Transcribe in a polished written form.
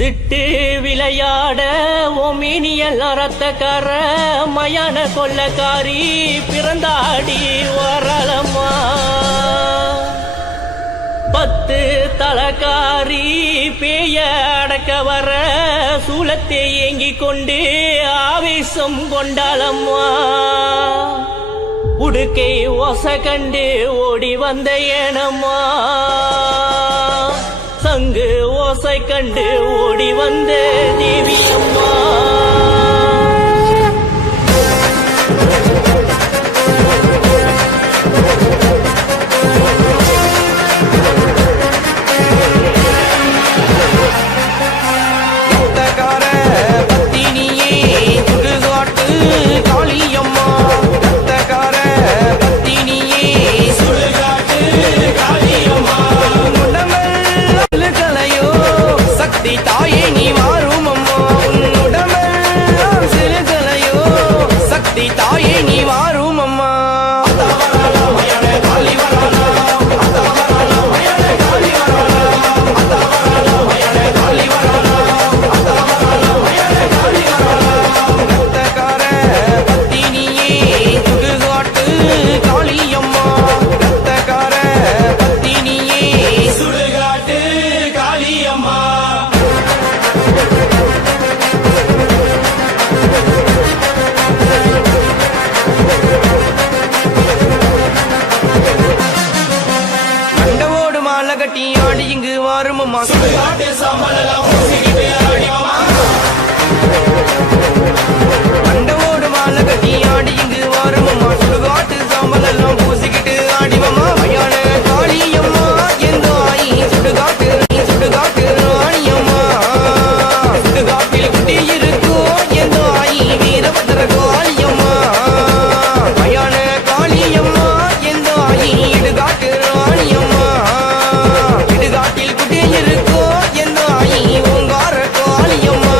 சிட்டு விளையாட ஓமினியல் ரத்தக்கார மயான கொள்ளக்காரி பிறந்தாடி வரலம்மா. 10 தலக்காரி பேய அடக்க வர சூலத்தை ஏங்கிக் கொண்டு ஆவேசம் கொண்டாளம்மா. உடுக்கை ஓச கண்டு ஓடி வந்த ஏனம்மா. சங்கு ஓசை கண்டு ஓடி வந்த தேவி அம்மா. கட்டி ஆடி இங்கு வாருமம்மா. மண்டவோடு மாலை கட்டி ஆடி இங்கு வாருமம்மா. சுடுகாட்டு சாம்பல் எல்லாம் பூசிக்கிட்டு ஆடிவம்மா. மயான காளியம்மா எந்தோ ஆயி சுடுகாட்டு ராணியம்மா. சுடுகாட்டில் குட்டி இருக்கோ எந்தோ ஆயி வீரபத்திர காளியம்மா. மயான காளியம்மா எந்தோ ஆயி இடுகாட்டு ராணியம்மா. இடுகாட்டில் குட்டி இருக்கோ எந்தோ ஆயி ஓங்கார காளியம்மா.